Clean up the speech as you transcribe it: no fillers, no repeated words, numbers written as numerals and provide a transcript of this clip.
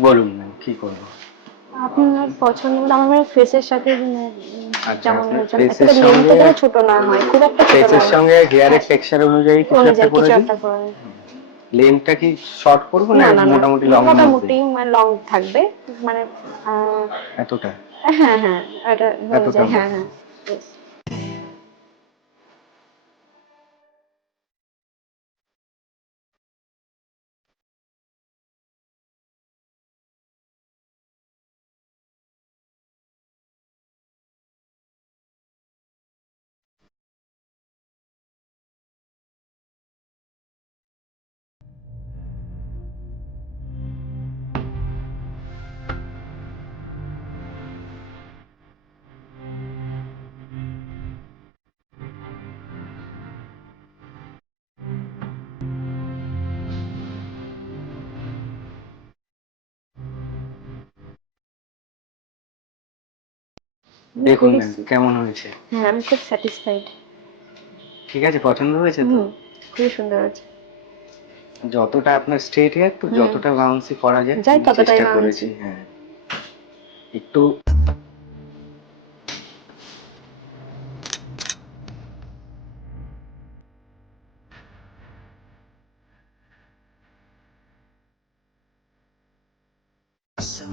বলুন ম্যাম কি করবো? আপনার পছন্দ মতো আমার ফেসের সাথে আচ্ছা, যেমন আপনার বলছেন ফেসের এতটা সঙ্গে লেন্থটা যেন ছোট না হয়, খুব একটা ছোট না ফেসের হয়। সঙ্গে হেয়ারের হ্যাঁ, টেক্সচার অনুযায়ী কিছু একটা অনুযায়ী করে কিছু দিন। একটা করে। লেন্থটা কি শর্ট করবো না না না না, মোটামুটি লং এর মধ্যে? মোটামুটি মানে লং থাকবে, মানে এতটা? হ্যাঁ হ্যাঁ, এটা হয়ে এতটার যায়, হ্যাঁ মধ্যে? হ্যাঁ। Yes. দেখুন খুবই ম্যাম কেমন হয়েছে? হ্যাঁ, আমি খুব স্যাটিসফাইড। ঠিক আছে, পছন্দ হয়েছে তো? হুম, খুবই সুন্দর হয়েছে। যতটা আপনার স্ট্রেট হেয়ার তো হুম, যতটা বাউন্সি করা যায় যাই আমি ততটাই চেষ্টা ভাবছি। করেছি। হ্যাঁ, একটু